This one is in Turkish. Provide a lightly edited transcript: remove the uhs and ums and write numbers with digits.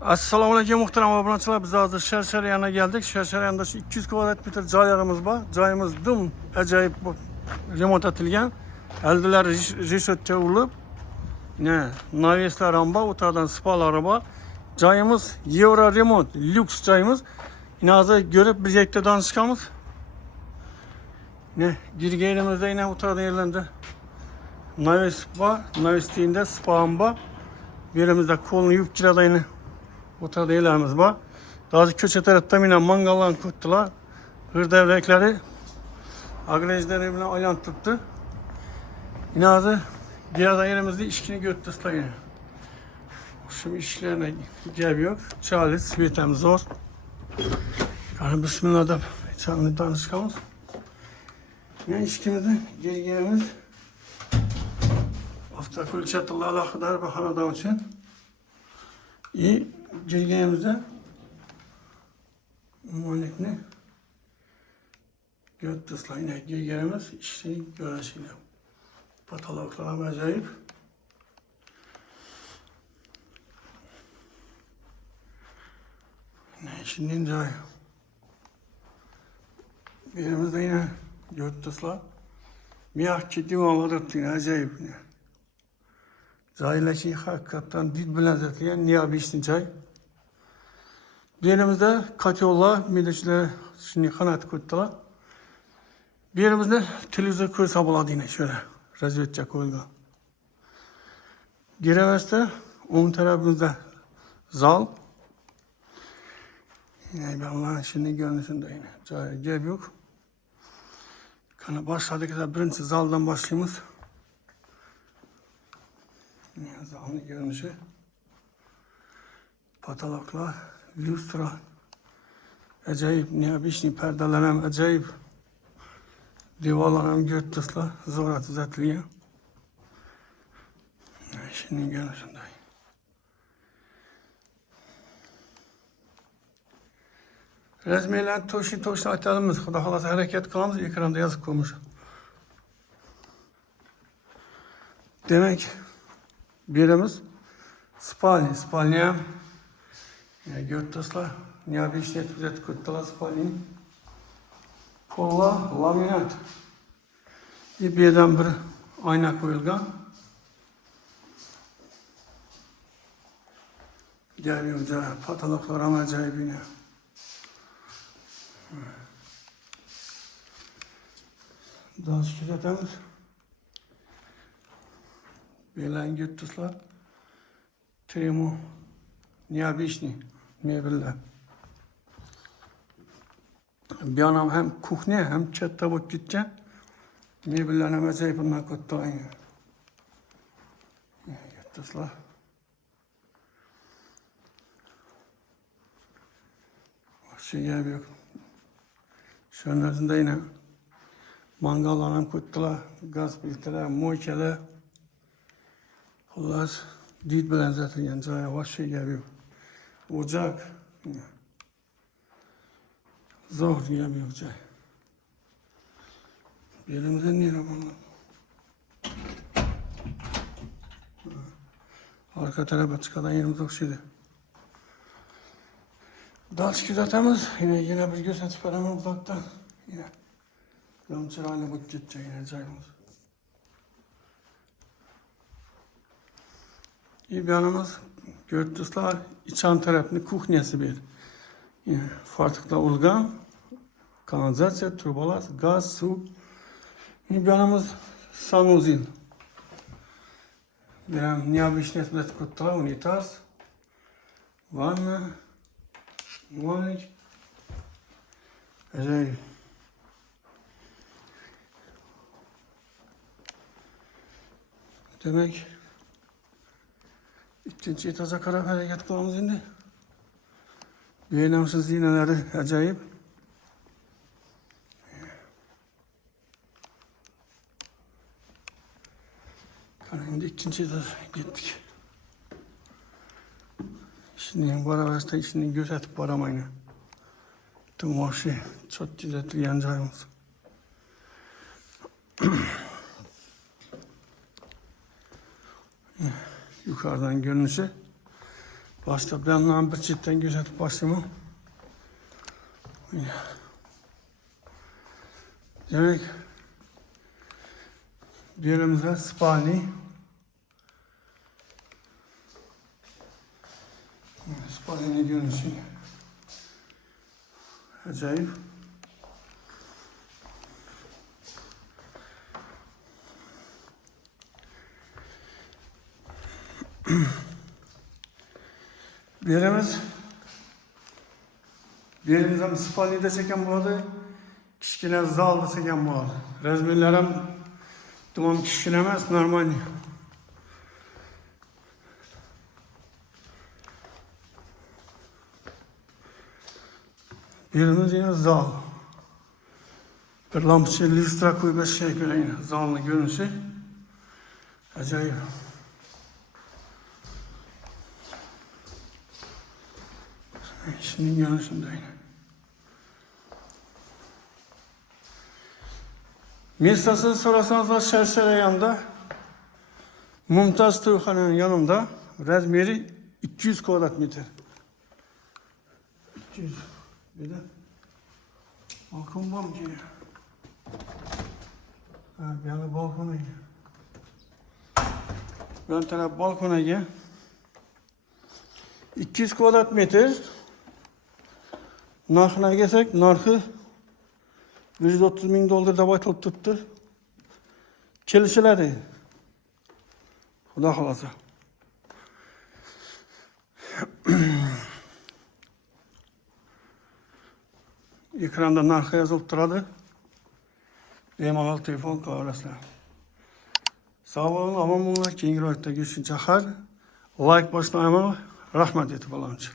Assalomu alaykum muhtaram obunachilar. Biz hozir Sharsharaga geldik. Sharsharada 200 kvadrat metr joylarimiz bor. Joyimiz dum ajoyib remont etilgan. Aldilar rishotga urilib, ne naveslar ham bor, o'tardan spalar bor. Joyimiz Euro remont, lyuks joyimiz. Yine hozir görüp bir yerda danışamiz. Ne girgelimizde yine o'tardan yerlandi. Naves bor, navestingda spa ham bor. Yerimizde kolunu yuvib kiradi yine. O'tarda yerlerimiz bor. Daha köşe tarafta yine mangallarni ko'tdilar. Hırdevrekleri agrejleri bilan aylantiribdi. Yine hozir bu yerda yerimizde ishkini götürsüzlar yine. Şu işlerine gap yok. Charlie svetem zor. Yani bismillah deb içerini tanışkamız. Yine işkimizni gelganimiz avtokul çatılarla kadar bakan adam için iyi gelganimizde muhalefetini götürsüzler yine gelganimiz işini görüşüyle. Patologlar acayip. Ne işinin joyi. Yerimizde yine götürsüzler. Miyakçı divanlar yine acayip. Joylashi hakikaten dil bilan zatilgan neobычный joy. Bu yerimizde kotyollar, milishlar shunday qanot ko'tdilar. Bu yerimizde televizor ko'rsa bo'ladi yine şöyle razvedka qo'yilgan. Giravasda o'ng tarafimizda zal. Yine ben şimdi görünüşünde yine joyi gap yok. Kana başladık da birinchi zaldan başlayımız. Zalın görünüşü. Patologlar, lustra. Acayip neobычный perdeler hem acayip. Divarlar hem götürsüzler. Zor düzeltiliyor. Şimdi görünüşünde. Resmiyle toşun açalımız. Xudo xolasa hareket kılamiz. Ekranda yazıp koymuş. Demek birimiz spalni. Spalni ham götürsüzler. Neobычный düzeltip ko'tdilar spalni. Pollar laminat. Bir yerden bir ayna koyulgan. Geliyor patologlar ama acayip yine. Daha şükür etemiz. Belen götürsüzler. Tremo neobычный mebellar. Bir anam hem kuhne hem chatta bo'lib ketgan. Mebellar ham acayip bundan ko'tdilar. Götürsüzler. Şey yok. Şunların da yine mangallar ham ko'tdilar. Gaz plitalar, moykalar. Xullas, did bilan zatilgan joyi voshshe gap yo'q. Ocak. Zo'r gap yo'q joy. Bu yerimizda nera bo'lgan? Arka tarafa chiqadigan yerimiz o'xshaydi. Dalch kuzatamiz. Yine bir ko'rsatib beraman uzoqdan. Yine ham chiroyli bo'lib ketdi yine joyimiz. Bir yanımız gördüğünüzler içan tarafını kuhnyası bir. Yani farklı ulgan, kanalizasyon, trubalar, gaz, su. Bir yanımız sanuzin. Bir yan neobычный ko'tdilar, unitaz, vanna, muhallik. Acayip. Demek İkinci etaja kadar hareket kılamız şimdi. Beğenimsiz zineleri acayip. Şimdi ikinci etaja gittik. Şimdi bu arabasta işini gözetip baramayın. Tüm o şey çok düzeltiliyen joyimiz. Yukarıdan görünüşü. Başta ben bir çiftten gözetip başlamam. Demek bir yerimizde spalni. Spalni görünüşü. Acayip. Birimizden spalnide çeken bo'ladi, kichkina zalda çeken bo'ladi. Razmerlar ham tamam kichkina emas, normal. Birimiz yine zal. Bir lampocha listra koyup şey göreyim, zalın görünüşü. Acayip. Şimdi görünüşündeyim. Mestasını sorarsanız da Şersere yanında, Mumtaz Tuğhan'ın yanında, razmeri 200 kvadrat metre. 200. Bir de balkon var mı ki? Ha, bir yana balkona gel. Ben taraf balkona gel. 200 kvadrat metre. Narxına gelsek, narxı 130 bin dolar da aytılıp tuttu. Kelişiladi. Xudo xolasa. Ekranda narxı yazılıp turadi. Bemalol telefon qilaverasizlar. Sog' bo'lin, omon bo'linglar. Keyingi ro'yxatda görüşünce har. Like boshlayman. Rahmat etib olamchi.